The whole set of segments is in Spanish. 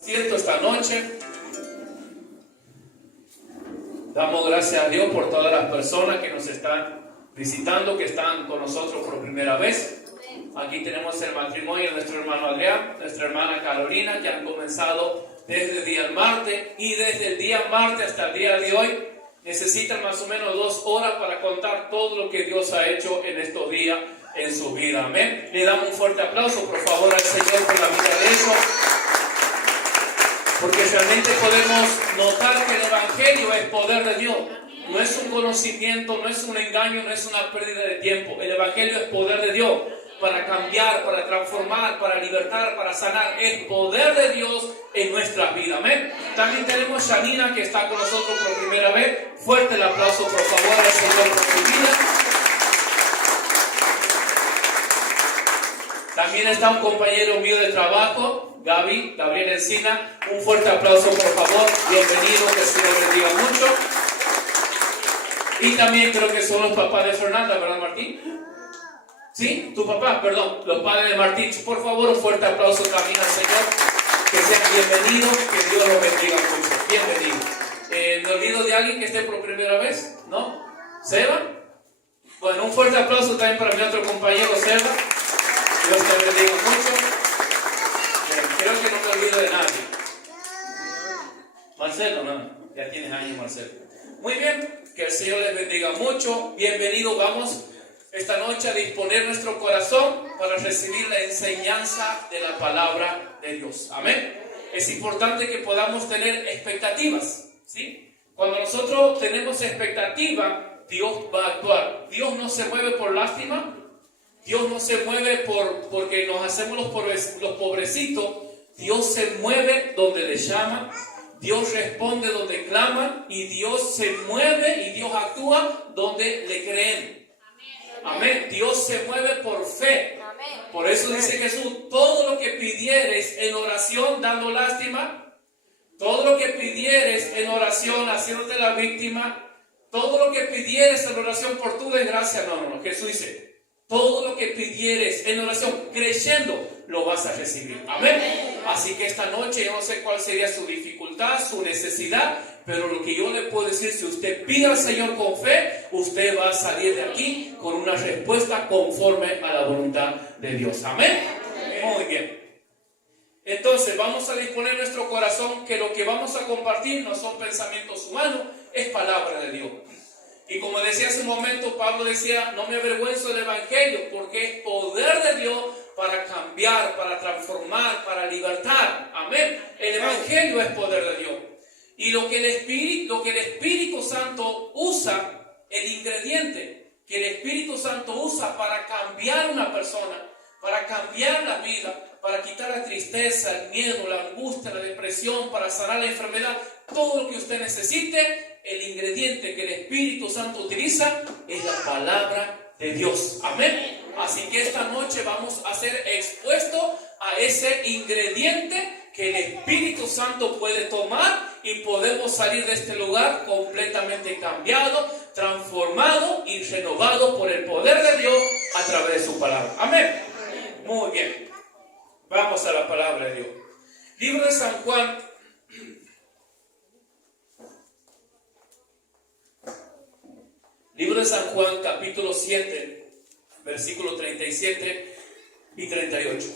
Siento esta noche. Damos gracias a Dios por todas las personas que nos están visitando, que están con nosotros por primera vez. Aquí tenemos el matrimonio de nuestro hermano Adrián, nuestra hermana Carolina, que han comenzado desde el día martes, y desde el día martes hasta el día de hoy necesitan más o menos 2 horas para contar todo lo que Dios ha hecho en estos días en su vida. Amén. Le damos un fuerte aplauso, por favor, al Señor por la vida de ellos, porque realmente podemos notar que el Evangelio es poder de Dios. No es un conocimiento, no es un engaño, no es una pérdida de tiempo. El Evangelio es poder de Dios para cambiar, para transformar, para libertar, para sanar. Es poder de Dios en nuestra vida. Amén. También tenemos a Janina, que está con nosotros por primera vez. Fuerte el aplauso, por favor, al Señor por su vida. También está un compañero mío de trabajo, Gabriel Encina. Un fuerte aplauso, por favor. Bienvenido, que el Señor bendiga mucho. Y también creo que son los papás de Fernanda, ¿verdad, Martín? ¿Sí? Tu papá, perdón. Los padres de Martín. Por favor, un fuerte aplauso también al Señor. Que sean bienvenidos, que Dios los bendiga mucho. Bienvenidos. ¿Me olvido de alguien que esté por primera vez? ¿No? ¿Seba? Bueno, un fuerte aplauso también para mi otro compañero, Seba. Dios te bendiga mucho. Creo que no me olvido de nadie. Marcelo, no, ya tienes años, Marcelo. Muy bien, que el Señor les bendiga mucho. Bienvenido, vamos esta noche a disponer nuestro corazón para recibir la enseñanza de la palabra de Dios. Amén. Es importante que podamos tener expectativas, ¿sí? Cuando nosotros tenemos expectativa, Dios va a actuar. Dios no se mueve por lástima. Dios no se mueve porque nos hacemos los pobrecitos. Dios se mueve donde le llaman. Dios responde donde claman. Y Dios se mueve y Dios actúa donde le creen. Amén. Dios se mueve por fe. Por eso dice Jesús: todo lo que pidieres en oración dando lástima, todo lo que pidieres en oración haciéndote la víctima, todo lo que pidieres en oración por tu desgracia, no. Jesús dice: todo lo que pidieres en oración, creyendo, lo vas a recibir. Amén. Así que esta noche yo no sé cuál sería su dificultad, su necesidad, pero lo que yo le puedo decir, si usted pide al Señor con fe, usted va a salir de aquí con una respuesta conforme a la voluntad de Dios. Amén. Muy bien. Entonces vamos a disponer nuestro corazón, que lo que vamos a compartir no son pensamientos humanos, es palabra de Dios. Y como decía hace un momento, Pablo decía: no me avergüenzo del Evangelio, porque es poder de Dios para cambiar, para transformar, para libertar. Amén. El Evangelio es poder de Dios. Y lo que el Espíritu Santo usa, el ingrediente que el Espíritu Santo usa para cambiar una persona, para cambiar la vida, para quitar la tristeza, el miedo, la angustia, la depresión, para sanar la enfermedad, todo lo que usted necesite, el ingrediente que el Espíritu Santo utiliza es la palabra de Dios. Amén. Así que esta noche vamos a ser expuestos a ese ingrediente que el Espíritu Santo puede tomar, y podemos salir de este lugar completamente cambiado, transformado y renovado por el poder de Dios a través de su palabra. Amén. Muy bien. Vamos a la palabra de Dios. Libro de San Juan. Libro de San Juan, capítulo 7, versículos 37 y 38.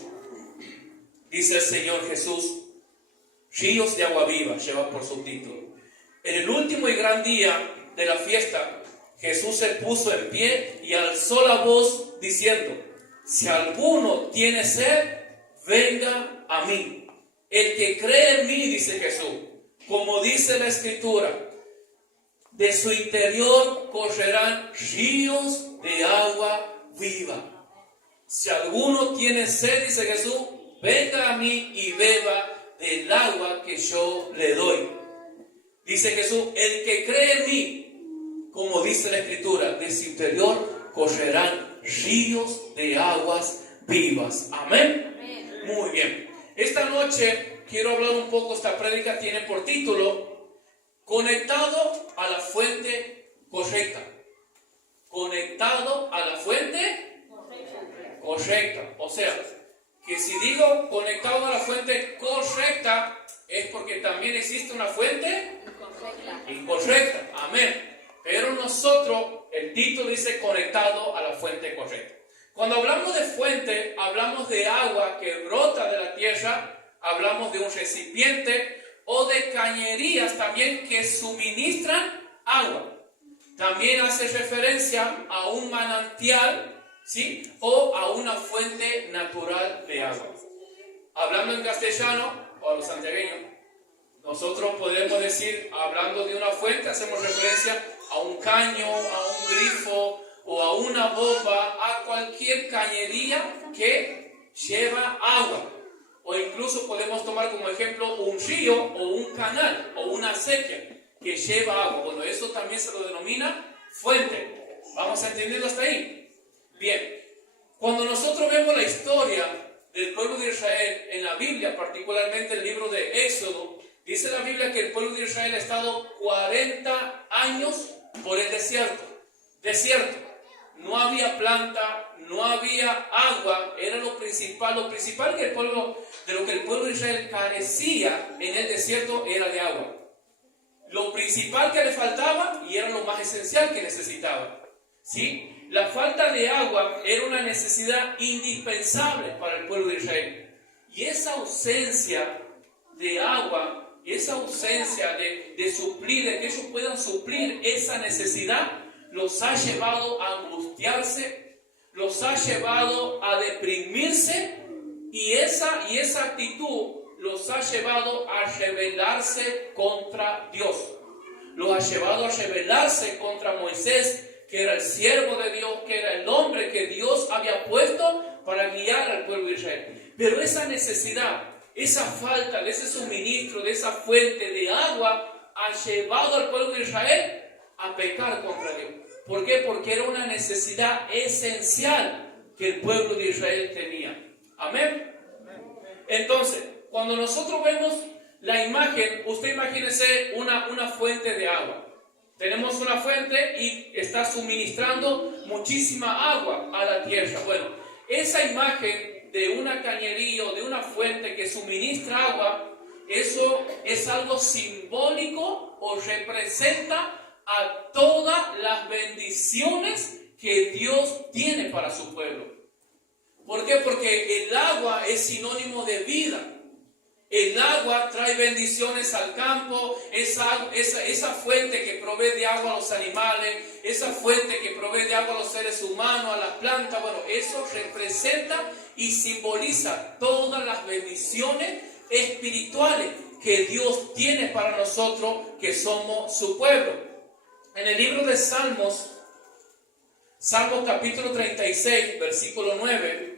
Dice el Señor Jesús: ríos de agua viva, lleva por subtítulo. En el último y gran día de la fiesta, Jesús se puso en pie y alzó la voz diciendo: si alguno tiene sed, venga a mí. El que cree en mí, dice Jesús, como dice la Escritura, de su interior correrán ríos de agua viva. Si alguno tiene sed, dice Jesús, venga a mí y beba del agua que yo le doy. Dice Jesús: el que cree en mí, como dice la Escritura, de su interior correrán ríos de aguas vivas. Amén. Muy bien. Esta noche quiero hablar un poco. Esta prédica tiene por título: conectado a la fuente correcta. Conectado a la fuente correcta. O sea, que si digo conectado a la fuente correcta, es porque también existe una fuente incorrecta. Amén. Pero nosotros, el título dice conectado a la fuente correcta. Cuando hablamos de fuente, hablamos de agua que brota de la tierra, hablamos de un recipiente o de cañerías también que suministran agua. También hace referencia a un manantial, ¿sí? O a una fuente natural de agua. Hablando en castellano, o a los santiagueños, nosotros podemos decir, hablando de una fuente, hacemos referencia a un caño, a un grifo o a una bomba, a cualquier cañería que lleva agua. O incluso podemos tomar como ejemplo un río o un canal o una acequia que lleva agua. Bueno, eso también se lo denomina fuente. ¿Vamos entendiendo hasta ahí? Bien, cuando nosotros vemos la historia del pueblo de Israel en la Biblia, particularmente el libro de Éxodo, dice la Biblia que el pueblo de Israel ha estado 40 años por el desierto. No había planta, no había agua, era lo principal que de lo que el pueblo de Israel carecía en el desierto era de agua. Lo principal que le faltaba y era lo más esencial que necesitaba. ¿Sí? La falta de agua era una necesidad indispensable para el pueblo de Israel. Y esa ausencia de agua, esa ausencia de suplir, de que ellos puedan suplir esa necesidad, los ha llevado a angustiarse, los ha llevado a deprimirse y esa actitud los ha llevado a rebelarse contra Dios. Los ha llevado a rebelarse contra Moisés, que era el siervo de Dios, que era el hombre que Dios había puesto para guiar al pueblo de Israel. Pero esa necesidad, esa falta de ese suministro, de esa fuente de agua, ha llevado al pueblo de Israel a pecar contra Dios. ¿Por qué? Porque era una necesidad esencial que el pueblo de Israel tenía. Amén. Entonces, cuando nosotros vemos la imagen, usted imagínese una fuente de agua. Tenemos una fuente y está suministrando muchísima agua a la tierra. Bueno, esa imagen de una cañería o de una fuente que suministra agua, eso es algo simbólico o representa a todas las bendiciones que Dios tiene para su pueblo. ¿Por qué? Porque el agua es sinónimo de vida. El agua trae bendiciones al campo, esa fuente que provee de agua a los animales, esa fuente que provee de agua a los seres humanos, a las plantas. Bueno, eso representa y simboliza todas las bendiciones espirituales que Dios tiene para nosotros que somos su pueblo. En el libro de Salmos capítulo 36, versículo 9,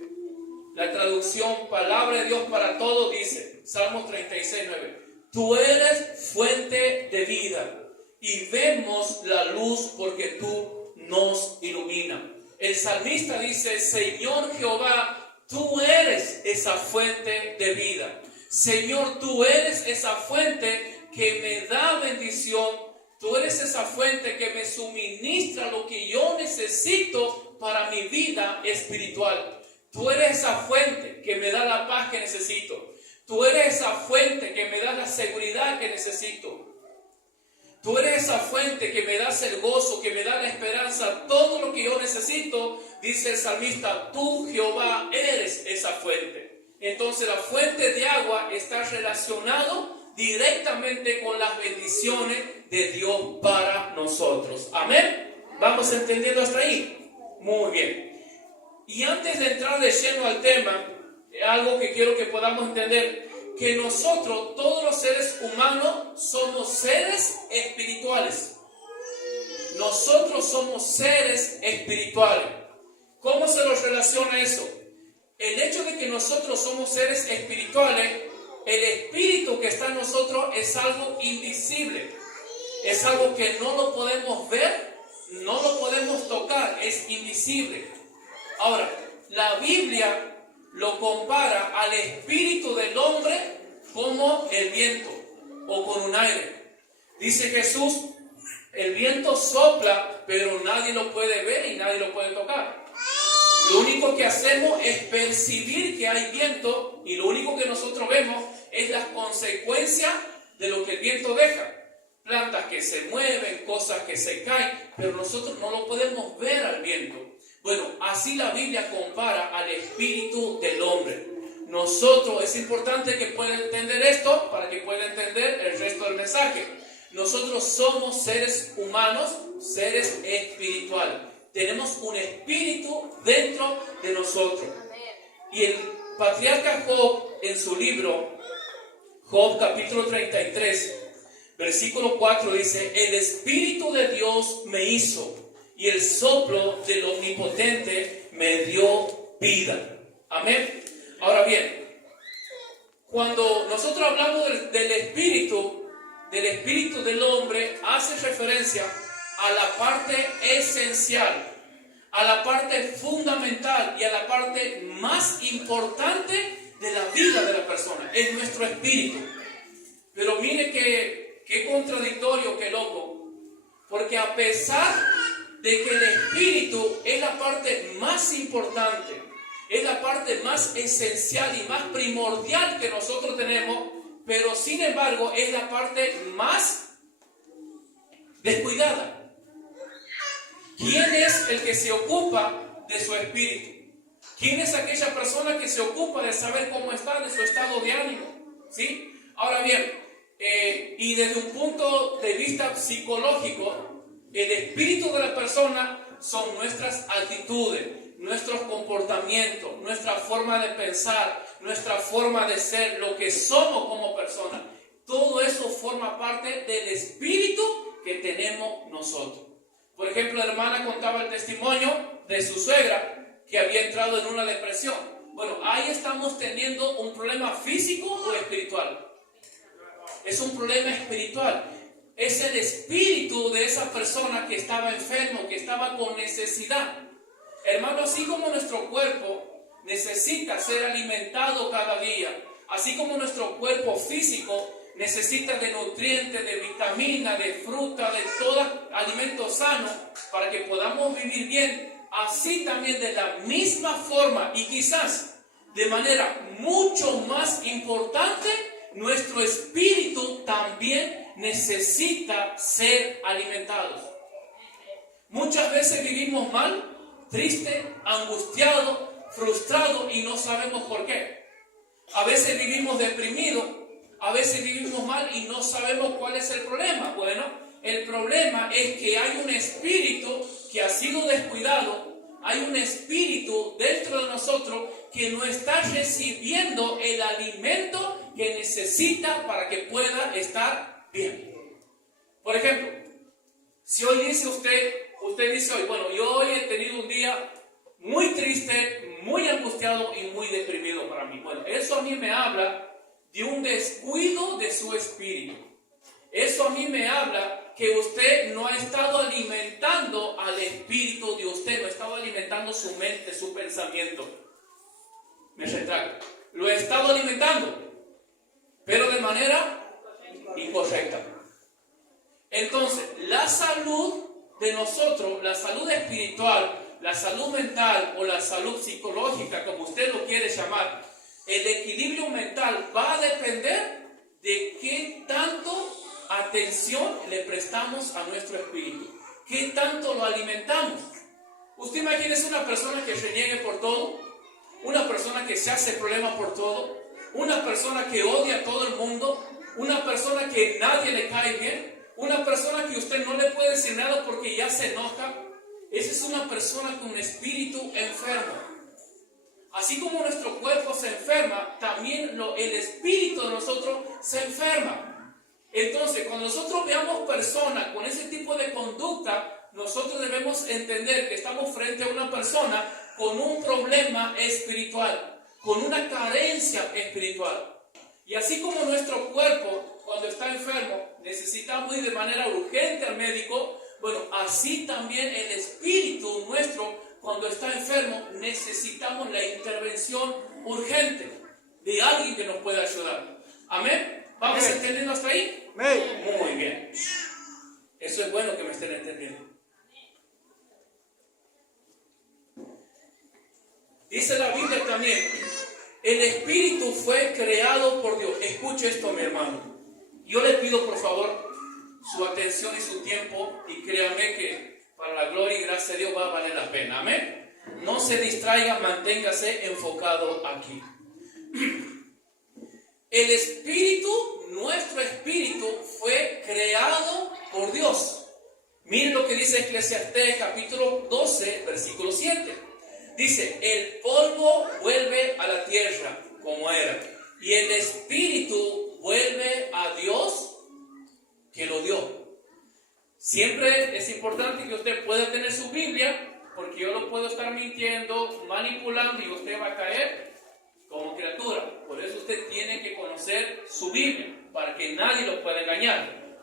la traducción Palabra de Dios para Todos dice, Salmos 36, 9, tú eres fuente de vida y vemos la luz porque tú nos iluminas. El salmista dice, Señor Jehová, tú eres esa fuente de vida. Señor, tú eres esa fuente que me da bendición. Tú eres esa fuente que me suministra lo que yo necesito para mi vida espiritual. Tú eres esa fuente que me da la paz que necesito. Tú eres esa fuente que me da la seguridad que necesito. Tú eres esa fuente que me das el gozo, que me da la esperanza, todo lo que yo necesito. Dice el salmista, tú Jehová eres esa fuente. Entonces la fuente de agua está relacionado directamente con las bendiciones de Dios para nosotros. Amén. ¿Vamos entendiendo hasta ahí? Muy bien. Y antes de entrar de lleno al tema, algo que quiero que podamos entender, que nosotros, todos los seres humanos, somos seres espirituales. Nosotros somos seres espirituales. ¿Cómo se nos relaciona eso? El hecho de que nosotros somos seres espirituales, el espíritu que está en nosotros es algo invisible. Es algo que no lo podemos ver, no lo podemos tocar, es invisible. Ahora, la Biblia lo compara al espíritu del hombre como el viento o con un aire. Dice Jesús, el viento sopla, pero nadie lo puede ver y nadie lo puede tocar. Lo único que hacemos es percibir que hay viento y lo único que nosotros vemos es la consecuencia de lo que el viento deja. Plantas que se mueven, cosas que se caen, pero nosotros no lo podemos ver al viento. Bueno, así la Biblia compara al espíritu del hombre. Nosotros, es importante que pueda entender esto para que pueda entender el resto del mensaje. Nosotros somos seres humanos, seres espirituales. Tenemos un espíritu dentro de nosotros. Y el patriarca Job, en su libro, Job capítulo 33, versículo 4 dice: el Espíritu de Dios me hizo y el soplo del Omnipotente me dio vida. Amén. Ahora bien, cuando nosotros hablamos del Espíritu del hombre, hace referencia a la parte esencial, a la parte fundamental y a la parte más importante de la vida de la persona, es nuestro espíritu. Pero mire qué contradictorio, qué loco, porque a pesar de que el espíritu es la parte más importante, es la parte más esencial y más primordial que nosotros tenemos, pero sin embargo es la parte más descuidada. ¿Quién es el que se ocupa de su espíritu? ¿Quién es aquella persona que se ocupa de saber cómo está, de su estado de ánimo? ¿Sí? Ahora bien, y desde un punto de vista psicológico, el espíritu de la persona son nuestras actitudes, nuestros comportamientos, nuestra forma de pensar, nuestra forma de ser, lo que somos como personas. Todo eso forma parte del espíritu que tenemos nosotros. Por ejemplo, la hermana contaba el testimonio de su suegra que había entrado en una depresión. Bueno, ahí estamos teniendo un problema físico o espiritual. Es un problema espiritual. Es el espíritu de esa persona que estaba enfermo, que estaba con necesidad. Hermano, así como nuestro cuerpo necesita ser alimentado cada día, así como nuestro cuerpo físico necesita de nutrientes, de vitaminas, de fruta, de todo alimento sano para que podamos vivir bien, así también de la misma forma y quizás de manera mucho más importante, nuestro espíritu también necesita ser alimentado. Muchas veces vivimos mal, triste, angustiado, frustrado y no sabemos por qué. A veces vivimos deprimidos, a veces vivimos mal y no sabemos cuál es el problema. Bueno, el problema es que hay un espíritu que ha sido descuidado, hay un espíritu dentro de nosotros que no está recibiendo el alimento que necesita para que pueda estar bien. Por ejemplo, si hoy dice usted dice hoy, bueno, yo hoy he tenido un día muy triste, muy angustiado y muy deprimido para mí. Bueno, eso a mí me habla de un descuido de su espíritu. Eso a mí me habla que usted no ha estado alimentando al espíritu de usted, no ha estado alimentando su mente, su pensamiento. Me retracto. Lo he estado alimentando, pero de manera incorrecta. Entonces, la salud de nosotros, la salud espiritual, la salud mental o la salud psicológica, como usted lo quiere llamar, el equilibrio mental va a depender de qué tanto atención le prestamos a nuestro espíritu, qué tanto lo alimentamos. Usted imagínese una persona que reniegue por todo, una persona que se hace problema por todo, una persona que odia a todo el mundo, una persona que nadie le cae bien, una persona que usted no le puede decir nada porque ya se enoja. Esa es una persona con un espíritu enfermo. Así como nuestro cuerpo se enferma, también el espíritu de nosotros se enferma. Entonces, cuando nosotros veamos personas con ese tipo de conducta, nosotros debemos entender que estamos frente a una persona con un problema espiritual, con una carencia espiritual. Y así como nuestro cuerpo, cuando está enfermo, necesitamos ir de manera urgente al médico, bueno, así también el espíritu nuestro, cuando está enfermo, necesitamos la intervención urgente de alguien que nos pueda ayudar. ¿Amén? ¿Vamos entendiendo hasta ahí? Muy bien. Eso es bueno que me estén entendiendo. Dice la Biblia también El espíritu fue creado por Dios. Escuche esto, mi hermano. Yo le pido, por favor, su atención y su tiempo, y créame que para la gloria y gracia de Dios va a valer la pena. Amén. No se distraiga, manténgase enfocado aquí. El espíritu, nuestro espíritu, fue creado por Dios. Miren lo que dice Eclesiastés capítulo 12, versículo 7. Dice, el polvo vuelve a la tierra como era, y el espíritu vuelve a Dios que lo dio. Siempre es importante que usted pueda tener su Biblia, porque yo lo puedo estar mintiendo, manipulando, y usted va a caer como criatura. Por eso usted tiene que conocer su Biblia, para que nadie lo pueda engañar.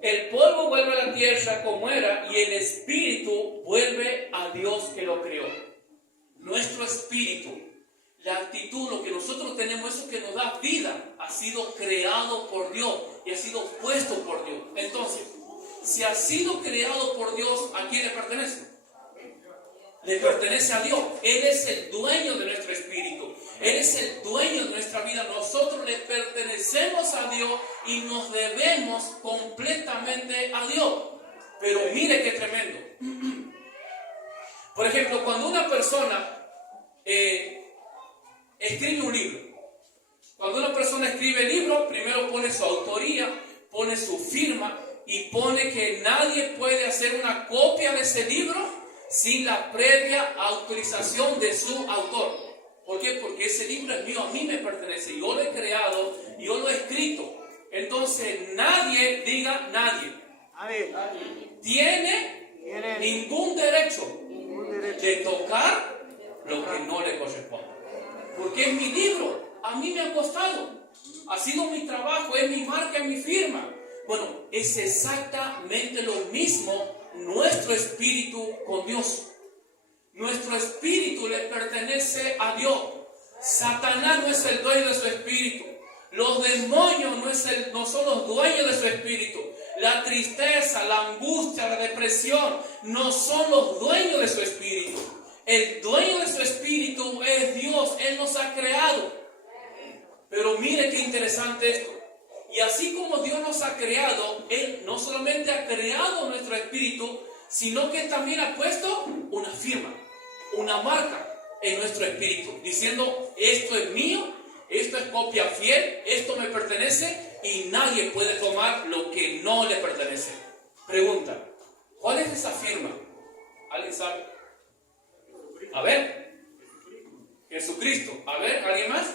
El polvo vuelve a la tierra como era, y el espíritu vuelve a Dios que lo creó. Nuestro espíritu, la actitud, lo que nosotros tenemos, eso que nos da vida, ha sido creado por Dios y ha sido puesto por Dios. Entonces, si ha sido creado por Dios, ¿a quién le pertenece? Le pertenece a Dios. Él es el dueño de nuestro espíritu. Él es el dueño de nuestra vida. Nosotros le pertenecemos a Dios y nos debemos completamente a Dios. Pero mire qué tremendo. Por ejemplo, cuando una persona escribe un libro. Cuando una persona escribe el libro, primero pone su autoría, pone su firma y pone que nadie puede hacer una copia de ese libro sin la previa autorización de su autor. ¿Por qué? Porque ese libro es mío, a mí me pertenece, yo lo he creado, yo lo he escrito. Entonces nadie, diga nadie, tiene ningún derecho de tocar lo que no le corresponde. Porque es mi libro, a mí me ha costado, ha sido mi trabajo, es mi marca, es mi firma. Bueno, es exactamente lo mismo nuestro espíritu con Dios. Nuestro espíritu le pertenece a Dios. Satanás no es el dueño de su espíritu. Los demonios no son los dueños de su espíritu. La tristeza, la angustia, la depresión no son los dueños de su espíritu. El dueño de su espíritu es Dios. Él nos ha creado. Pero mire qué interesante esto. Y así como Dios nos ha creado, Él no solamente ha creado nuestro espíritu, sino que también ha puesto una firma, una marca en nuestro espíritu, diciendo, esto es mío, esto es copia fiel, esto me pertenece y nadie puede tomar lo que no le pertenece. Pregunta, ¿cuál es esa firma? ¿Alguien sabe? A ver, Jesucristo. A ver, ¿alguien más?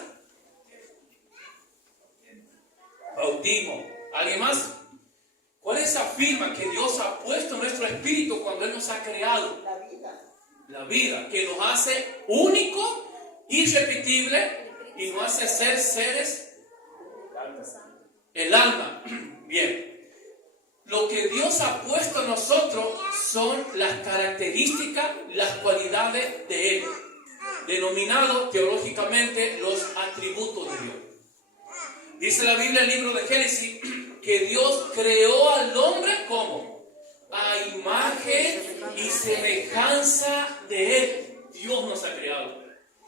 Bautismo. ¿Alguien más? ¿Cuál es esa firma que Dios ha puesto en nuestro espíritu cuando Él nos ha creado? La vida. La vida, que nos hace único, irrepetible y nos hace ser seres. El alma. Bien. Lo que Dios ha puesto en nosotros son las características, las cualidades de Él, denominados teológicamente los atributos de Dios. Dice la Biblia, el libro de Génesis, que Dios creó al hombre como a imagen y semejanza de Él. Dios nos ha creado.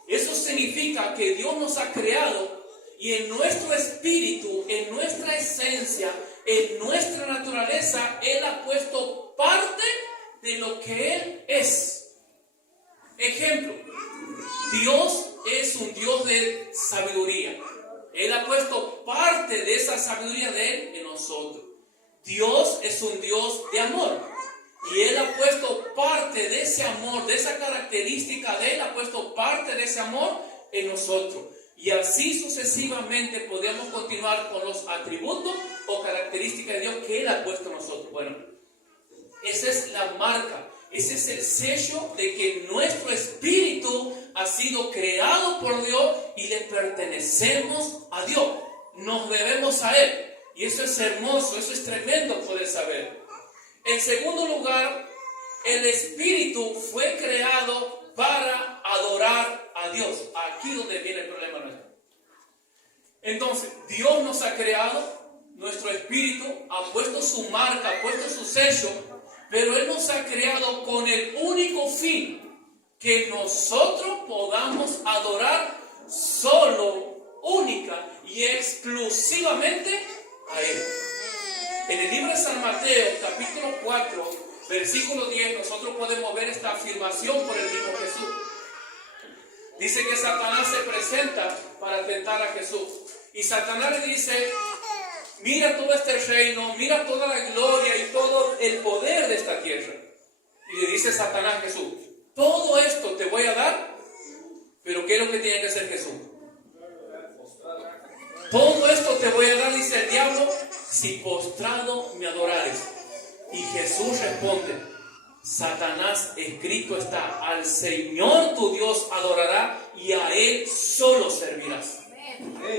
Eso significa que Dios nos ha creado y en nuestro espíritu, en nuestra esencia, en nuestra naturaleza, Él ha puesto parte de lo que Él es. Ejemplo, Dios es un Dios de sabiduría. Él ha puesto parte de esa sabiduría de Él en nosotros. Dios es un Dios de amor. Y Él ha puesto parte de ese amor, de esa característica de Él, ha puesto parte de ese amor en nosotros. Y así sucesivamente podemos continuar con los atributos o características de Dios que Él ha puesto en nosotros. Bueno, esa es la marca, ese es el sello de que nuestro espíritu ha sido creado por Dios y le pertenecemos a Dios. Nos debemos a Él. Y eso es hermoso, eso es tremendo poder saber. En segundo lugar, el espíritu fue creado para adorar a Dios. Aquí donde viene el problema nuestro. Entonces, Dios nos ha creado, nuestro espíritu ha puesto su marca, ha puesto su sello, pero Él nos ha creado con el único fin que nosotros podamos adorar solo, única y exclusivamente a Él. En el libro de San Mateo, capítulo 4, versículo 10, nosotros podemos ver esta afirmación por el mismo Jesús. Dice que Satanás se presenta para tentar a Jesús. Y Satanás le dice, mira todo este reino, mira toda la gloria y todo el poder de esta tierra. Y le dice Satanás a Jesús, todo esto te voy a dar, pero ¿qué es lo que tiene que hacer Jesús? Todo esto te voy a dar, dice el diablo, si postrado me adorares. Y Jesús responde, Satanás, escrito está, al Señor tu Dios adorará y a Él solo servirás.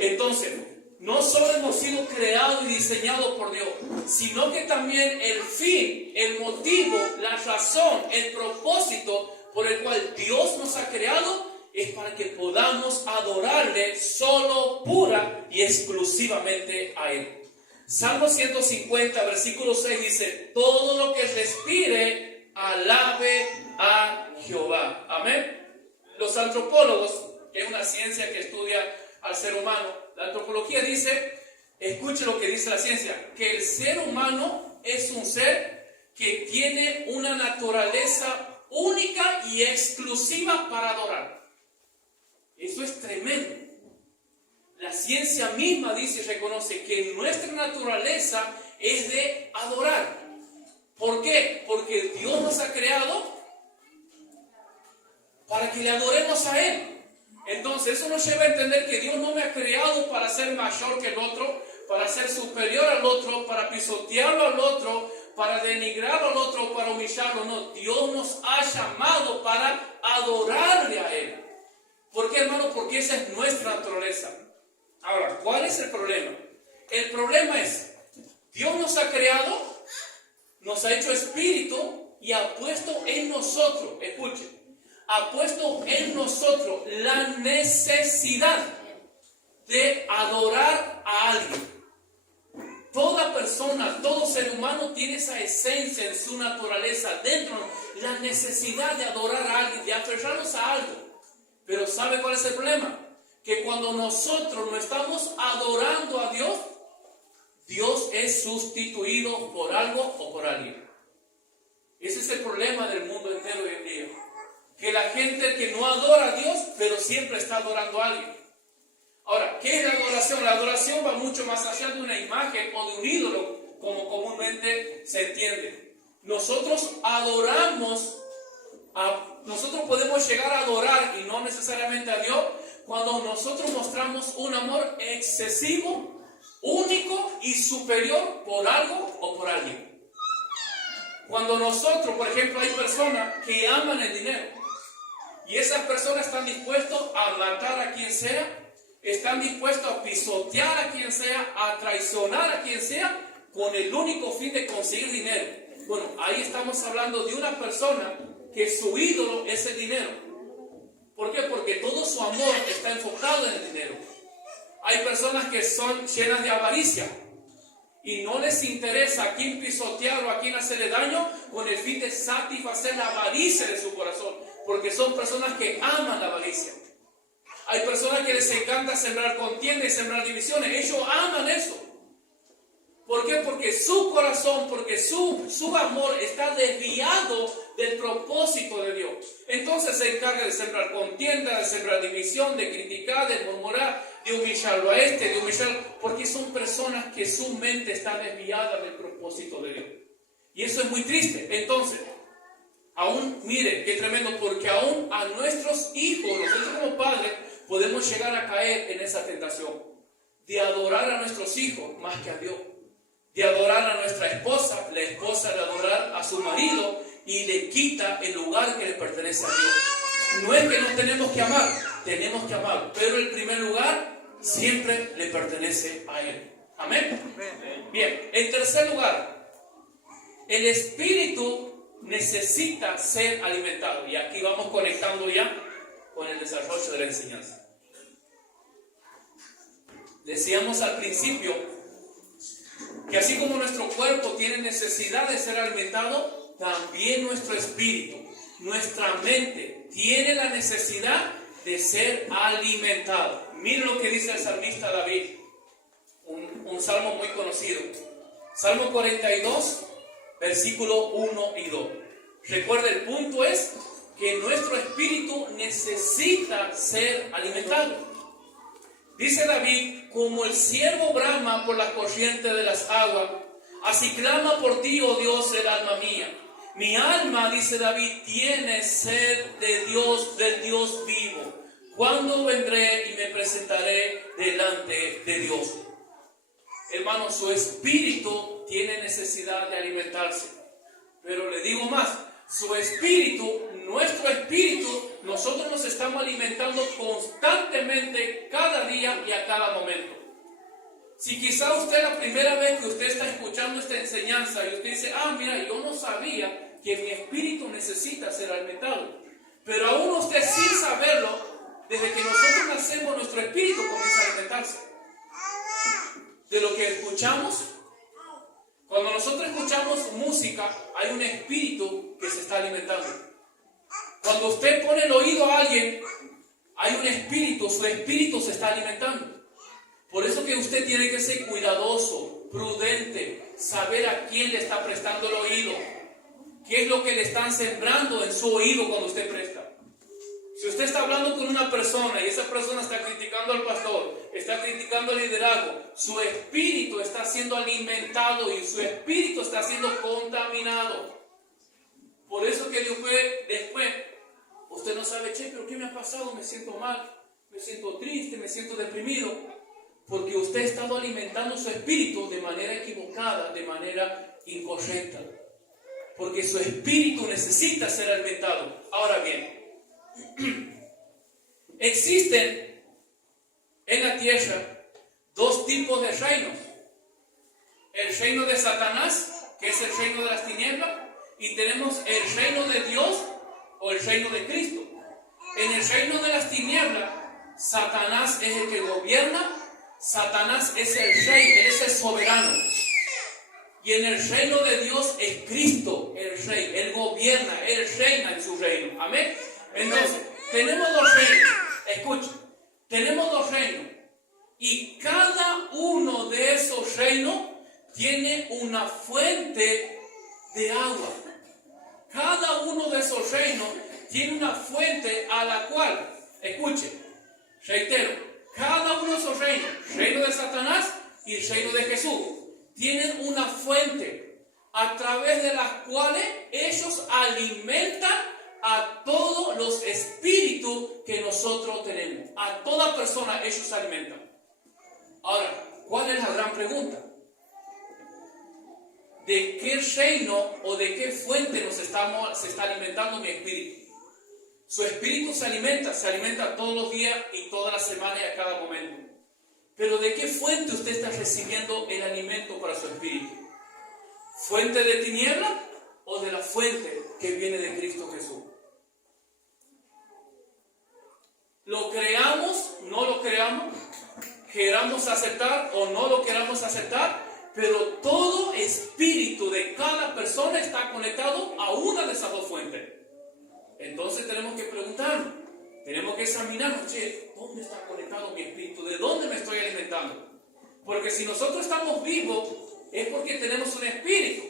Entonces, no solo hemos sido creados y diseñados por Dios, sino que también el fin, el motivo, la razón, el propósito por el cual Dios nos ha creado es para que podamos adorarle solo, pura y exclusivamente a Él. Salmo 150, versículo 6 dice, todo lo que respire, alabe a Jehová. Amén. Los antropólogos, que es una ciencia que estudia al ser humano, la antropología dice, escuche lo que dice la ciencia, que el ser humano es un ser que tiene una naturaleza única y exclusiva para adorar. Eso es tremendo. La ciencia misma dice y reconoce que nuestra naturaleza es de adorar. ¿Por qué? Porque Dios nos ha creado para que le adoremos a Él. Entonces eso nos lleva a entender que Dios no me ha creado para ser mayor que el otro, para ser superior al otro, para pisotearlo al otro, para denigrarlo al otro, para humillarlo. No, Dios nos ha llamado para adorarle a Él. ¿Por qué, hermano? Porque esa es nuestra naturaleza. Ahora, ¿cuál es el problema? El problema es, Dios nos ha creado, nos ha hecho espíritu y ha puesto en nosotros, escuchen, ha puesto en nosotros la necesidad de adorar a alguien. Toda persona, todo ser humano tiene esa esencia en su naturaleza dentro, la necesidad de adorar a alguien, de aferrarnos a algo. Pero ¿sabe cuál es el problema? Que cuando nosotros no estamos adorando a Dios, Dios es sustituido por algo o por alguien. Ese es el problema del mundo entero hoy en día. Que la gente que no adora a Dios, pero siempre está adorando a alguien. Ahora, ¿qué es la adoración? La adoración va mucho más allá de una imagen o de un ídolo, como comúnmente se entiende. Nosotros adoramos, nosotros podemos llegar a adorar, y no necesariamente a Dios, cuando nosotros mostramos un amor excesivo, único y superior por algo o por alguien. Cuando nosotros, por ejemplo, hay personas que aman el dinero, y esas personas están dispuestas a matar a quien sea, están dispuestos a pisotear a quien sea, a traicionar a quien sea, con el único fin de conseguir dinero. Bueno, ahí estamos hablando de una persona que su ídolo es el dinero. ¿Por qué? Porque todo su amor está enfocado en el dinero. Hay personas que son llenas de avaricia y no les interesa a quién pisotear o a quién hacerle daño con el fin de satisfacer la avaricia de su corazón, porque son personas que aman la avaricia. Hay personas que les encanta sembrar contienda y sembrar divisiones. Ellos aman eso. ¿Por qué? Porque su corazón, porque su amor está desviado del propósito de Dios. Entonces se encarga de sembrar contienda, de sembrar división, de criticar, de murmurar, de humillarlo a de humillarlo, porque son personas que su mente está desviada del propósito de Dios. Y eso es muy triste. Entonces, aún, mire, qué tremendo, porque aún a nuestros hijos, nosotros como padres, podemos llegar a caer en esa tentación de adorar a nuestros hijos más que a Dios, de adorar a nuestra esposa, la esposa de adorar a su marido y le quita el lugar que le pertenece a Dios. No es que nos tenemos que amar, pero el primer lugar siempre le pertenece a Él. Amén. Bien, en tercer lugar, el espíritu necesita ser alimentado, y aquí vamos conectando ya con el desarrollo de la enseñanza. Decíamos al principio que así como nuestro cuerpo tiene necesidad de ser alimentado, también nuestro espíritu, nuestra mente, tiene la necesidad de ser alimentado. Miren lo que dice el salmista David, un salmo muy conocido. Salmo 42, versículo 1 y 2. Recuerda, el punto es que nuestro espíritu necesita ser alimentado. Dice David: como el ciervo brama por la corriente de las aguas, así clama por ti, oh Dios, el alma mía. Mi alma, dice David, tiene sed de Dios, del Dios vivo. ¿Cuándo vendré y me presentaré delante de Dios? Hermano, su espíritu tiene necesidad de alimentarse. Pero le digo más, su espíritu, nuestro espíritu, nosotros nos estamos alimentando constantemente, cada día y a cada momento. Si quizá usted, la primera vez que usted está escuchando esta enseñanza y usted dice: mira, yo no sabía que mi espíritu necesita ser alimentado. Pero aún usted, sin saberlo, desde que nosotros nacemos, nuestro espíritu comienza a alimentarse de lo que escuchamos. Cuando nosotros escuchamos música, hay un espíritu que se está alimentando. Cuando usted pone el oído a alguien, hay un espíritu, su espíritu se está alimentando. Por eso que usted tiene que ser cuidadoso, prudente, saber a quién le está prestando el oído, qué es lo que le están sembrando en su oído cuando usted presta. Si usted está hablando con una persona y esa persona está criticando al pastor, está criticando el liderazgo, su espíritu está siendo alimentado y su espíritu está siendo contaminado. Por eso que después usted no sabe: pero ¿qué me ha pasado? Me siento mal, me siento triste, me siento deprimido. Porque usted ha estado alimentando su espíritu de manera equivocada, de manera incorrecta. Porque su espíritu necesita ser alimentado. Ahora bien, existen en la tierra dos tipos de reinos. El reino de Satanás, que es el reino de las tinieblas, y tenemos el reino de Dios o el reino de Cristo. En el reino de las tinieblas, Satanás es el que gobierna. Satanás es el rey, él es el soberano. Y en el reino de Dios es Cristo el rey, él gobierna, él reina en su reino. Amén. Entonces, tenemos dos reinos. Escuchen, tenemos dos reinos. Y cada uno de esos reinos tiene una fuente de agua. Cada uno de esos reinos tiene una fuente a la cual, escuchen, reitero, cada uno de esos reinos, reino de Satanás y el reino de Jesús, tienen una fuente a través de las cuales ellos alimentan a todos los espíritus que nosotros tenemos. A toda persona ellos alimentan. Ahora, ¿cuál es la gran pregunta? ¿De qué reino o de qué fuente se está alimentando mi espíritu? Su espíritu se alimenta todos los días y toda la semana y a cada momento. Pero ¿de qué fuente usted está recibiendo el alimento para su espíritu? ¿Fuente de tiniebla o de la fuente que viene de Cristo Jesús? ¿Lo creamos, no lo creamos? ¿Queramos aceptar o no lo queramos aceptar? Pero todo espíritu de cada persona está conectado a una de esas dos fuentes. Entonces tenemos que preguntarnos, tenemos que examinarnos: ¿dónde está conectado mi espíritu? ¿De dónde me estoy alimentando? Porque si nosotros estamos vivos, es porque tenemos un espíritu.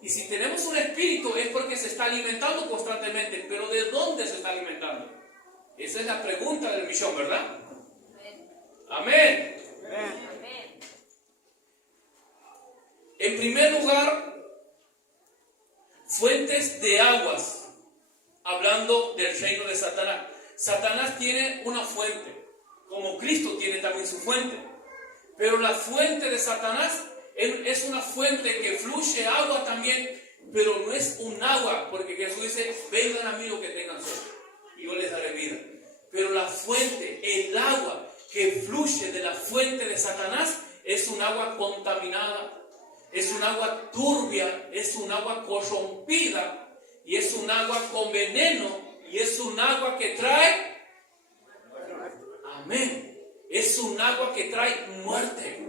Y si tenemos un espíritu, es porque se está alimentando constantemente. Pero ¿de dónde se está alimentando? Esa es la pregunta del millón, ¿verdad? Amén. Amén. En primer lugar, fuentes de aguas. Hablando del reino de Satanás. Satanás tiene una fuente, como Cristo tiene también su fuente. Pero la fuente de Satanás es una fuente que fluye agua también, pero no es un agua, porque Jesús dice: vengan a mí los que tengan sed, y yo les daré vida. Pero la fuente, el agua que fluye de la fuente de Satanás, es un agua contaminada, es un agua turbia, es un agua corrompida. Y es un agua con veneno. Y es un agua que trae. Amén. Es un agua que trae muerte.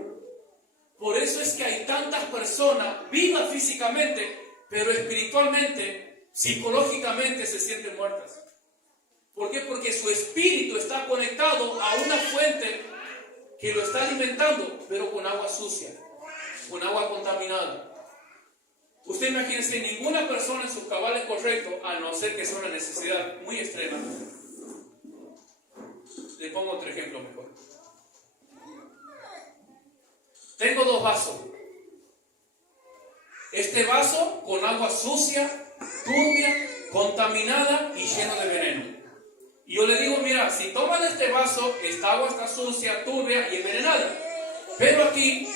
Por eso es que hay tantas personas vivas físicamente, pero espiritualmente, psicológicamente se sienten muertas. ¿Por qué? Porque su espíritu está conectado a una fuente que lo está alimentando, pero con agua sucia, con agua contaminada. Usted imagínese, ninguna persona en sus cabales correctos, a no ser que sea una necesidad muy extrema. Le pongo otro ejemplo mejor. Tengo 2 vasos. Este vaso con agua sucia, turbia, contaminada y lleno de veneno. Y yo le digo, mira, si toman este vaso, esta agua está sucia, turbia y envenenada. Pero aquí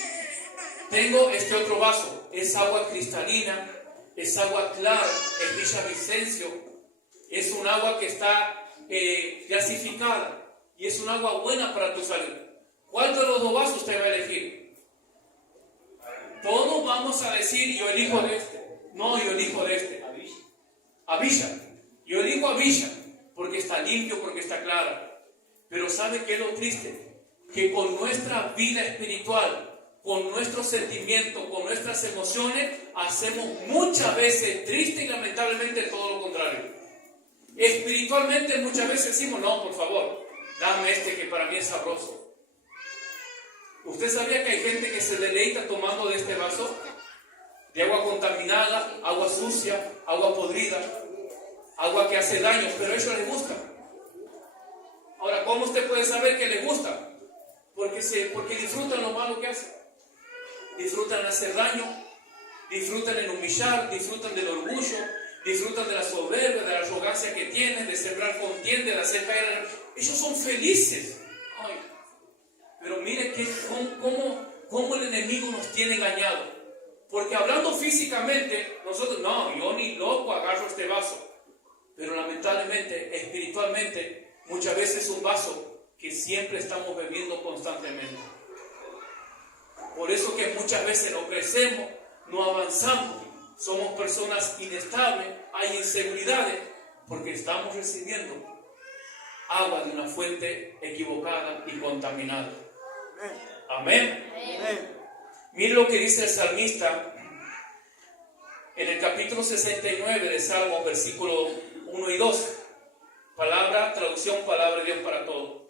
tengo este otro vaso. Es agua cristalina, es agua clara, es Villavicencio. Es un agua que está gasificada y es un agua buena para tu salud. ¿Cuál de los 2 vasos usted va a elegir? Todos vamos a decir, yo elijo de este. No, yo elijo de este. Avilla. Yo elijo Avilla porque está limpio, porque está clara. Pero ¿sabe qué es lo triste? Que con nuestra vida espiritual, con nuestros sentimientos, con nuestras emociones, hacemos muchas veces, triste y lamentablemente, todo lo contrario. Espiritualmente muchas veces decimos, no, por favor, dame este que para mí es sabroso. ¿Usted sabía que hay gente que se deleita tomando de este vaso? De agua contaminada, agua sucia, agua podrida, agua que hace daño, pero a ellos les gusta. Ahora, ¿cómo usted puede saber que les gusta? Porque disfrutan lo malo que hacen. Disfrutan en hacer daño, disfrutan en humillar, disfrutan del orgullo, disfrutan de la soberbia, de la arrogancia que tienen, de sembrar contienda, de hacer caer. Ellos son felices. Ay. Pero mire cómo el enemigo nos tiene engañado. Porque hablando físicamente, nosotros, no, yo ni loco agarro este vaso. Pero lamentablemente, espiritualmente, muchas veces es un vaso que siempre estamos bebiendo constantemente. Por eso que muchas veces no crecemos, no avanzamos, somos personas inestables, hay inseguridades, porque estamos recibiendo agua de una fuente equivocada y contaminada. Amén. Amén. Mire lo que dice el salmista en el capítulo 69 de Salmos, versículos 1 y 2. Traducción, palabra de Dios para todos.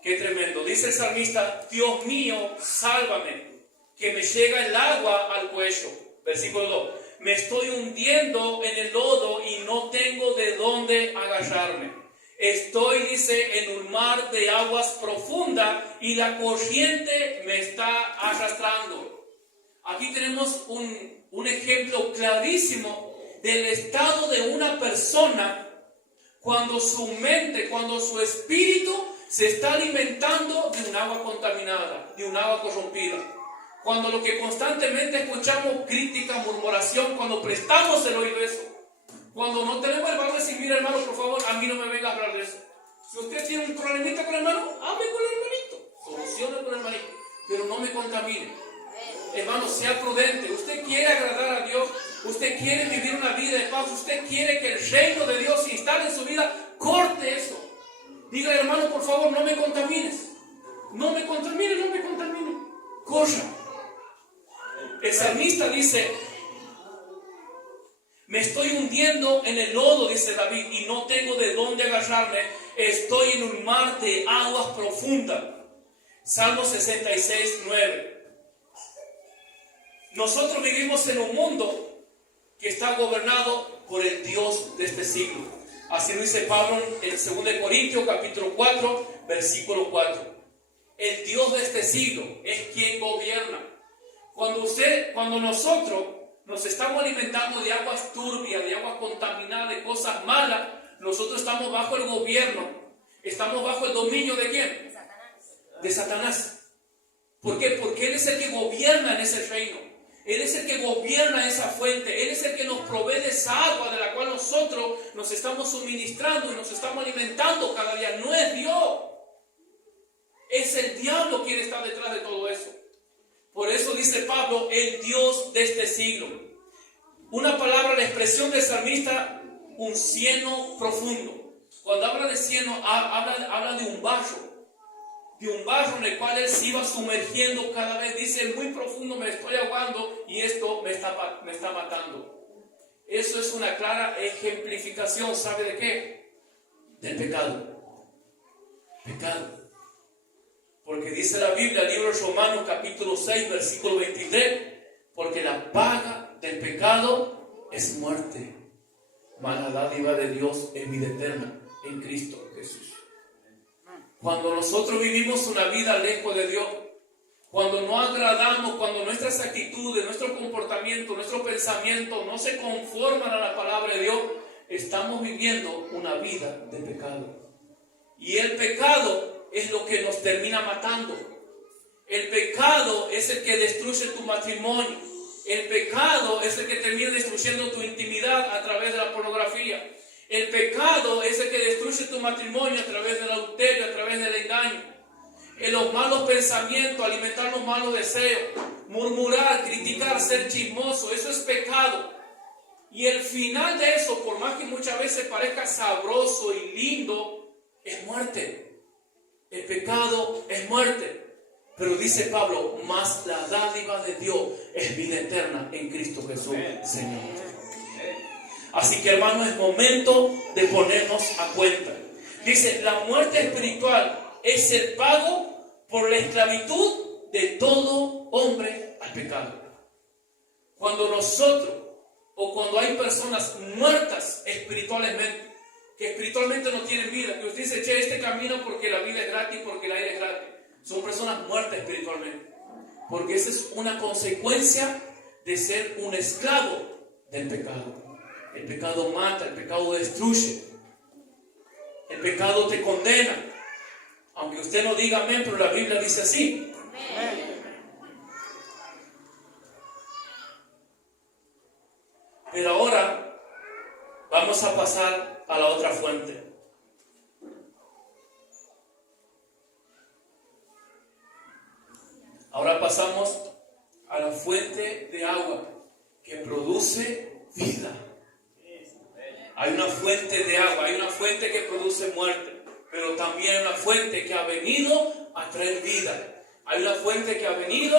Qué tremendo. Dice el salmista, Dios mío, sálvame, que me llega el agua al cuello. Versículo 2. Me estoy hundiendo en el lodo y no tengo de dónde agarrarme. Estoy, dice, en un mar de aguas profundas y la corriente me está arrastrando. Aquí tenemos un ejemplo clarísimo del estado de una persona cuando su mente, cuando su espíritu se está alimentando de un agua contaminada, de un agua corrompida. Cuando lo que constantemente escuchamos, crítica, murmuración, cuando prestamos el oído a eso. Cuando no tenemos el valor de decir, mira hermano, por favor, a mí no me venga a hablar de eso. Si usted tiene un problemita con el hermano, hable con el hermanito, solucione con el hermanito, pero no me contamine. Hermano, sea prudente. Usted quiere agradar a Dios, usted quiere vivir una vida de paz, usted quiere que el reino de Dios se instale en su vida, corte eso. Diga, hermano, por favor, no me contamines. No me contamine, no me contamine. Corra. El salmista dice, me estoy hundiendo en el lodo, dice David, y no tengo de dónde agarrarme. Estoy en un mar de aguas profundas. Salmo 66, 9. Nosotros vivimos en un mundo que está gobernado por el Dios de este siglo. Así lo dice Pablo en 2 Corintios capítulo 4, versículo 4. El Dios de este siglo es quien gobierna. Cuando nosotros nos estamos alimentando de aguas turbias, de aguas contaminadas, de cosas malas, nosotros estamos bajo el gobierno, estamos bajo el dominio ¿de quién? De Satanás. ¿Por qué? Porque Él es el que gobierna en ese reino. Él es el que gobierna esa fuente. Él es el que nos provee de esa agua de la cual nosotros nos estamos suministrando y nos estamos alimentando cada día. No es Dios. Es el diablo quien está detrás de todo eso. Por eso dice Pablo, el Dios de este siglo. Una palabra, la expresión del salmista, un cieno profundo. Cuando habla de cieno, habla de un barro. De un barro en el cual él se iba sumergiendo cada vez. Dice, muy profundo me estoy ahogando y esto me está matando. Eso es una clara ejemplificación, ¿sabe de qué? del pecado. Pecado. Porque dice la Biblia, el libro de Romanos capítulo 6, versículo 23, porque la paga del pecado es muerte, mas la dádiva de Dios es vida eterna en Cristo Jesús. Cuando nosotros vivimos una vida lejos de Dios, cuando no agradamos, cuando nuestras actitudes, nuestro comportamiento, nuestro pensamiento no se conforman a la palabra de Dios, estamos viviendo una vida de pecado. Y el pecado es lo que nos termina matando. El pecado es el que destruye tu matrimonio. El pecado es el que termina destruyendo tu intimidad a través de la pornografía. El pecado es el que destruye tu matrimonio a través del adulterio, a través del engaño. En los malos pensamientos, alimentar los malos deseos, murmurar, criticar, ser chismoso, eso es pecado. Y el final de eso, por más que muchas veces parezca sabroso y lindo, es muerte. El pecado es muerte. Pero dice Pablo, más la dádiva de Dios es vida eterna en Cristo Jesús, Señor. Así que, hermano, es momento de ponernos a cuenta. Dice, la muerte espiritual es el pago por la esclavitud de todo hombre al pecado. Cuando nosotros, o cuando hay personas muertas espiritualmente, que espiritualmente no tienen vida, que usted dice, che, este camino porque la vida es gratis, porque el aire es gratis, son personas muertas espiritualmente, porque esa es una consecuencia de ser un esclavo del pecado. El pecado mata, el pecado destruye, el pecado te condena. Aunque usted no diga amén, pero la Biblia dice así. Amén. Pero ahora vamos a pasar a la otra fuente. Ahora pasamos a la fuente de agua que produce vida. Hay una fuente de agua, hay una fuente que produce muerte, pero también hay una fuente que ha venido a traer vida. Hay una fuente que ha venido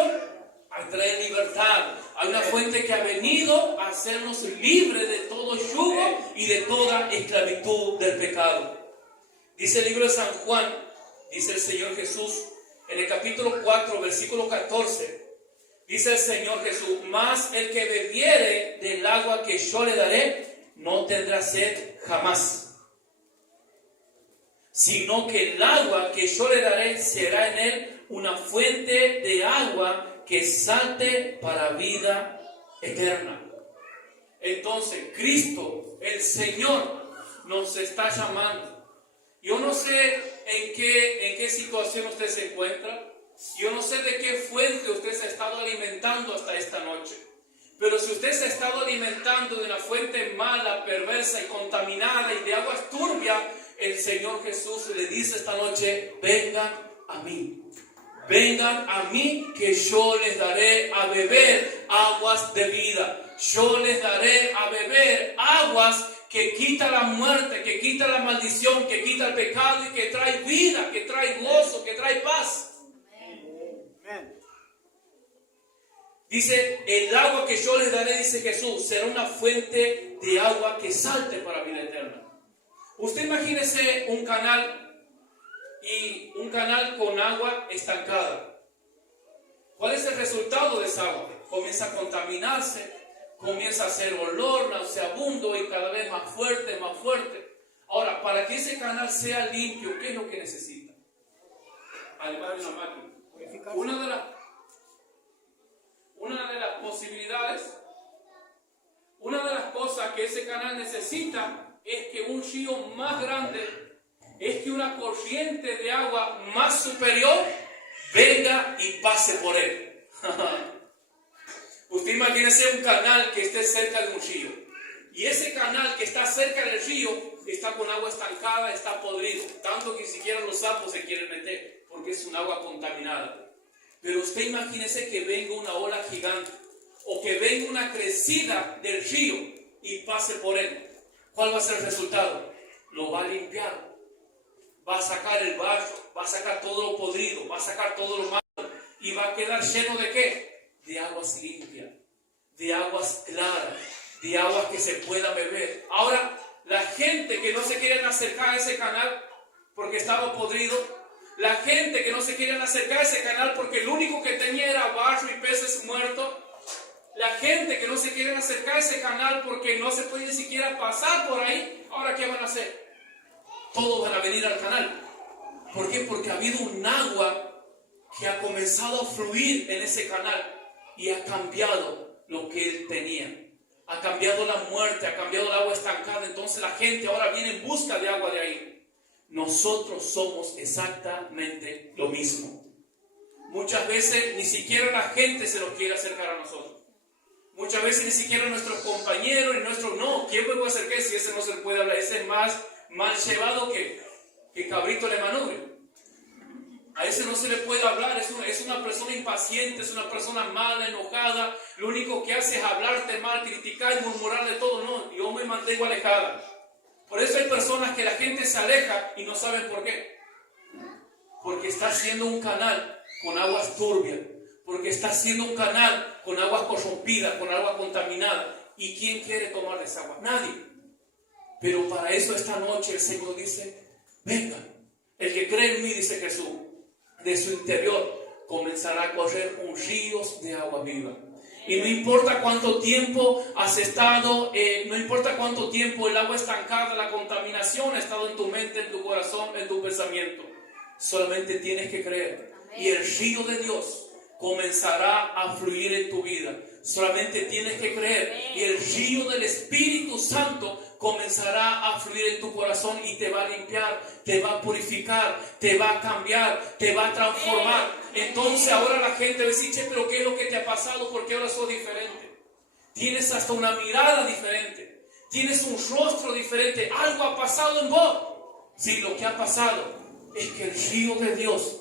a traer libertad. Hay una fuente que ha venido a hacernos libres de todo yugo y de toda esclavitud del pecado. Dice el libro de San Juan, dice el Señor Jesús, en el capítulo 4, versículo 14, dice el Señor Jesús, mas el que bebiere del agua que yo le daré, no tendrá sed jamás, sino que el agua que yo le daré será en él una fuente de agua que salte para vida eterna. Entonces, Cristo, el Señor, nos está llamando. Yo no sé en qué situación usted se encuentra. Yo no sé de qué fuente usted se ha estado alimentando hasta esta noche. Pero si usted se ha estado alimentando de una fuente mala, perversa y contaminada y de aguas turbias, el Señor Jesús le dice esta noche, vengan a mí. Vengan a mí que yo les daré a beber aguas de vida. Yo les daré a beber aguas que quita la muerte, que quita la maldición, que quita el pecado y que trae vida, que trae gozo, que trae paz. Dice, el agua que yo les daré, dice Jesús, será una fuente de agua que salte para vida eterna. Usted imagínese un canal y un canal con agua estancada. ¿Cuál es el resultado de esa agua? Comienza a contaminarse, comienza a hacer olor nauseabundo y cada vez más fuerte, más fuerte. Ahora, para que ese canal sea limpio, ¿qué es lo que necesita? Además de una máquina. Una de las posibilidades, una de las cosas que ese canal necesita es que un río más grande, es que una corriente de agua más superior venga y pase por él. Usted imagínese un canal que esté cerca de un río. Y ese canal que está cerca del río está con agua estancada, está podrido. Tanto que ni siquiera los sapos se quieren meter, porque es un agua contaminada. Pero usted imagínese que venga una ola gigante, o que venga una crecida del río y pase por él. ¿Cuál va a ser el resultado? Lo va a limpiar. Va a sacar el barro, va a sacar todo lo podrido, va a sacar todo lo malo. ¿Y va a quedar lleno de qué? De aguas limpias, de aguas claras, de aguas que se pueda beber. Ahora, La gente que no se quieren acercar a ese canal porque estaba podrido. La gente que no se quieren acercar a ese canal porque lo único que tenía era barro y peces muertos. La gente que no se quieren acercar a ese canal porque no se puede ni siquiera pasar por ahí. Ahora, ¿qué van a hacer? Todos van a venir al canal. ¿Por qué? Porque ha habido un agua que ha comenzado a fluir en ese canal y ha cambiado lo que él tenía. Ha cambiado la muerte, ha cambiado el agua estancada. Entonces la gente ahora viene en busca de agua de ahí. Nosotros somos exactamente lo mismo. Muchas veces ni siquiera la gente se nos quiere acercar a nosotros. Muchas veces ni siquiera nuestros compañeros y nuestros... No, ¿quién me puede acercar si ese no se puede hablar? Ese es más mal llevado que cabrito de manubrio. A ese no se le puede hablar, es una persona impaciente, es una persona mala, enojada. Lo único que hace es hablarte mal, criticar y murmurar de todo. No, yo me mantengo alejada. Por eso hay personas que la gente se aleja y no saben por qué. Porque está haciendo un canal con aguas turbias. Porque está haciendo un canal con aguas corrompidas, con agua contaminada. ¿Y quién quiere tomar esa agua? Nadie. Pero para eso esta noche el Señor dice, vengan. El que cree en mí, dice Jesús, de su interior comenzará a correr un ríos de agua viva. Y no importa cuánto tiempo has estado, no importa cuánto tiempo el agua estancada, la contaminación ha estado en tu mente, en tu corazón, en tu pensamiento. Solamente tienes que creer. Y el río de Dios comenzará a fluir en tu vida. Solamente tienes que creer. Y el río del Espíritu Santo comenzará a fluir en tu corazón y te va a limpiar, te va a purificar, te va a cambiar, te va a transformar. Entonces ahora la gente va a decir, che, pero ¿qué es lo que te ha pasado? ¿Por qué ahora sos diferente? Tienes hasta una mirada diferente, tienes un rostro diferente, algo ha pasado en vos. Sí, lo que ha pasado es que el río de Dios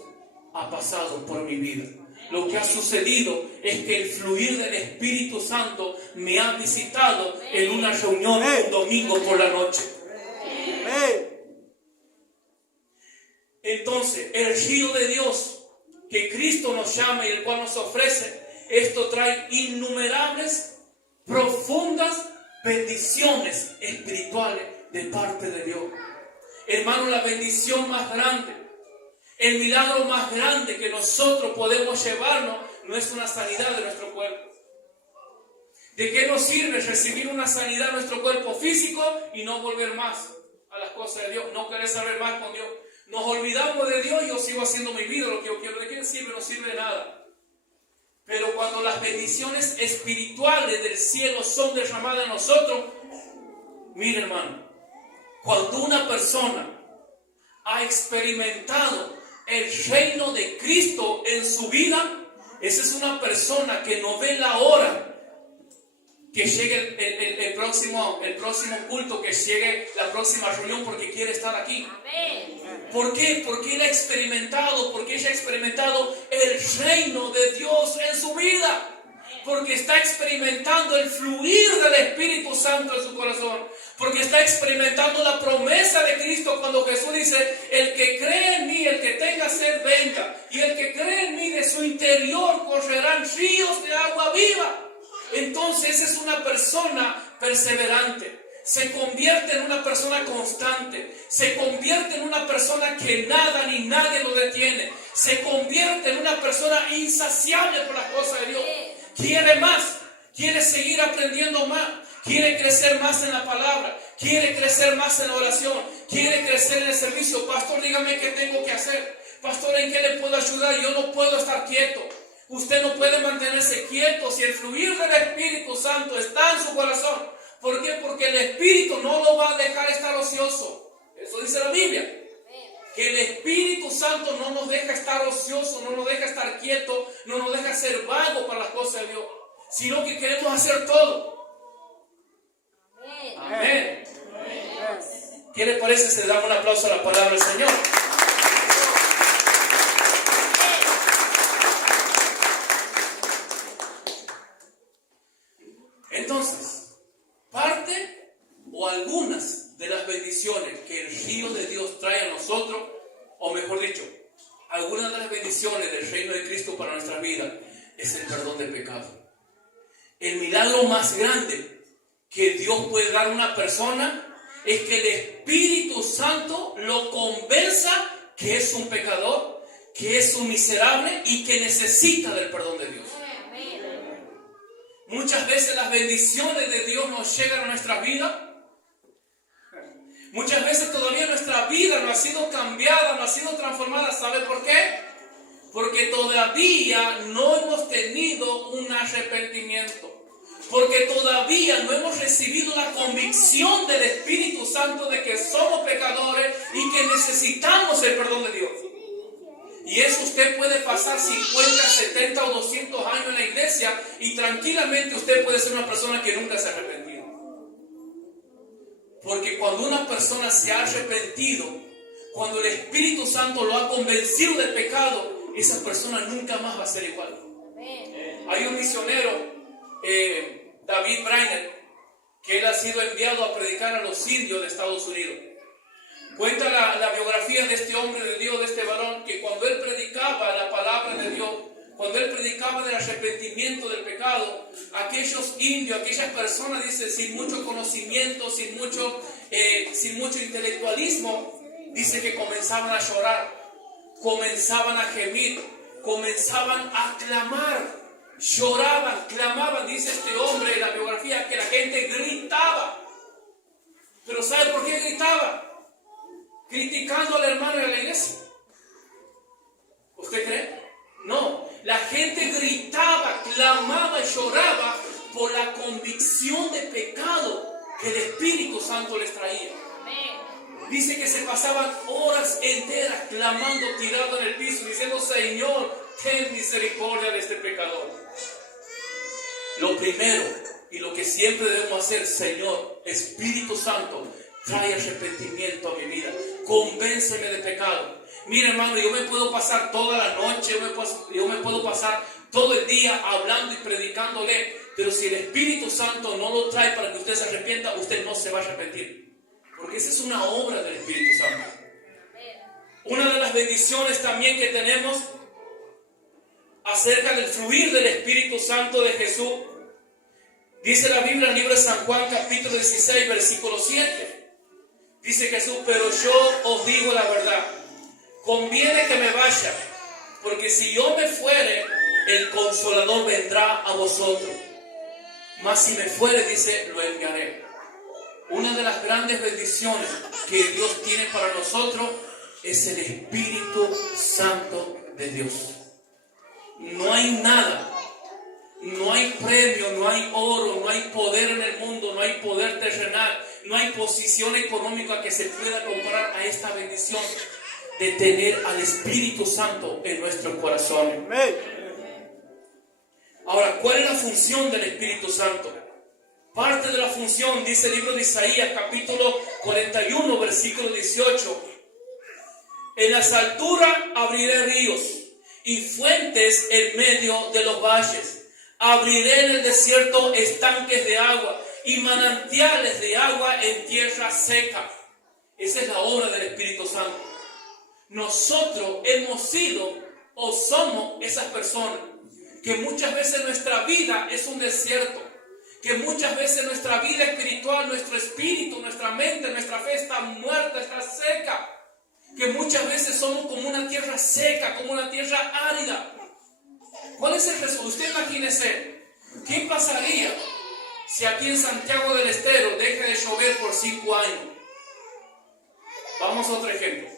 ha pasado por mi vida. Lo que ha sucedido es que el fluir del Espíritu Santo me ha visitado en una reunión un domingo por la noche. Entonces, el río de Dios que Cristo nos llama y el cual nos ofrece, esto trae innumerables, profundas bendiciones espirituales de parte de Dios. Hermano, la bendición más grande, el milagro más grande que nosotros podemos llevarnos no es una sanidad de nuestro cuerpo. ¿De qué nos sirve recibir una sanidad de nuestro cuerpo físico y no volver más a las cosas de Dios? No querer saber más con Dios. Nos olvidamos de Dios y yo sigo haciendo mi vida, lo que yo quiero. ¿De qué sirve? No sirve de nada. Pero cuando las bendiciones espirituales del cielo son derramadas en nosotros, mire hermano, cuando una persona ha experimentado el reino de Cristo en su vida, esa es una persona que no ve la hora que llegue el próximo culto, que llegue la próxima reunión, porque quiere estar aquí. ¿Por qué? Porque él ha experimentado, porque ella ha experimentado el reino de Dios en su vida. Porque está experimentando el fluir del Espíritu Santo en su corazón. Porque está experimentando la promesa de Cristo cuando Jesús dice, el que cree en mí, el que tenga sed, venga. Y el que cree en mí, de su interior correrán ríos de agua viva. Entonces esa es una persona perseverante. Se convierte en una persona constante. Se convierte en una persona que nada ni nadie lo detiene. Se convierte en una persona insaciable por las cosas de Dios. Quiere más, quiere seguir aprendiendo más, quiere crecer más en la palabra, quiere crecer más en la oración, quiere crecer en el servicio. Pastor, dígame qué tengo que hacer. Pastor, ¿en qué le puedo ayudar? Yo no puedo estar quieto. Usted no puede mantenerse quieto si el fluir del Espíritu Santo está en su corazón. ¿Por qué? Porque el Espíritu no lo va a dejar estar ocioso. Eso dice la Biblia. Que el Espíritu Santo no nos deja estar ocioso, no nos deja estar quieto, no nos deja ser vago para las cosas de Dios, sino que queremos hacer todo. Amén. ¿Qué le parece si le damos un aplauso a la palabra del Señor? Entonces, parte o algunas de las bendiciones que el río de Dios trae a nosotros, o mejor dicho, algunas de las bendiciones del reino de Cristo para nuestra vida, es el perdón del pecado. El milagro más grande que Dios puede dar a una persona es que el Espíritu Santo lo convenza que es un pecador, que es un miserable y que necesita del perdón de Dios. Muchas veces las bendiciones de Dios nos llegan a nuestra vida. Muchas veces todavía nuestra vida no ha sido cambiada, no ha sido transformada. ¿Sabe por qué? Porque todavía no hemos tenido un arrepentimiento. Porque todavía no hemos recibido la convicción del Espíritu Santo de que somos pecadores y que necesitamos el perdón de Dios. Y eso usted puede pasar 50, 70 o 200 años en la iglesia y tranquilamente usted puede ser una persona que nunca se ha arrepentido. Porque cuando una persona se ha arrepentido, cuando el Espíritu Santo lo ha convencido del pecado, esa persona nunca más va a ser igual. Hay un misionero, David Brainerd, que él ha sido enviado a predicar a los indios de Estados Unidos. Cuenta la biografía de este hombre de Dios, de este varón, que cuando él predicaba la palabra de Dios, cuando él predicaba del arrepentimiento del pecado, aquellos indios, aquellas personas, dice, sin mucho conocimiento, sin mucho intelectualismo, dice que comenzaban a llorar, comenzaban a gemir, comenzaban a clamar, lloraban, clamaban, dice este hombre en la biografía, que la gente gritaba. Pero ¿sabe por qué gritaba? Criticando al hermano de la iglesia. ¿Usted cree? No, la gente gritaba, clamaba y lloraba por la convicción de pecado que el Espíritu Santo les traía. Dice que se pasaban horas enteras clamando, tirado en el piso, diciendo: Señor, ten misericordia de este pecador. Lo primero y lo que siempre debemos hacer: Señor, Espíritu Santo, trae arrepentimiento a mi vida, convénceme de pecado. Mira, hermano, yo me puedo pasar toda la noche, yo me puedo pasar todo el día hablando y predicándole, pero si el Espíritu Santo no lo trae para que usted se arrepienta, usted no se va a arrepentir, porque esa es una obra del Espíritu Santo. Una de las bendiciones también que tenemos acerca del fluir del Espíritu Santo de Jesús, dice la Biblia en el libro de San Juan, capítulo 16, versículo 7. Dice Jesús: pero yo os digo la verdad, conviene que me vaya, porque si yo me fuere, el Consolador vendrá a vosotros. Mas si me fuere, dice, lo enviaré. Una de las grandes bendiciones que Dios tiene para nosotros es el Espíritu Santo de Dios. No hay nada, no hay premio, no hay oro, no hay poder en el mundo, no hay poder terrenal, no hay posición económica que se pueda comparar a esta bendición de tener al Espíritu Santo en nuestro corazón. Ahora, ¿cuál es la función del Espíritu Santo? Parte de la función, dice el libro de Isaías, capítulo 41, versículo 18. En las alturas abriré ríos y fuentes en medio de los valles. Abriré en el desierto estanques de agua y manantiales de agua en tierra seca. Esa es la obra del Espíritu Santo. Nosotros hemos sido o somos esas personas que muchas veces nuestra vida es un desierto, que muchas veces nuestra vida espiritual, nuestro espíritu, nuestra mente, nuestra fe está muerta, está seca, que muchas veces somos como una tierra seca, como una tierra árida. ¿Cuál es el resultado? Usted imagínese, ¿qué pasaría si aquí en Santiago del Estero deja de llover por 5 años? Vamos a otro ejemplo.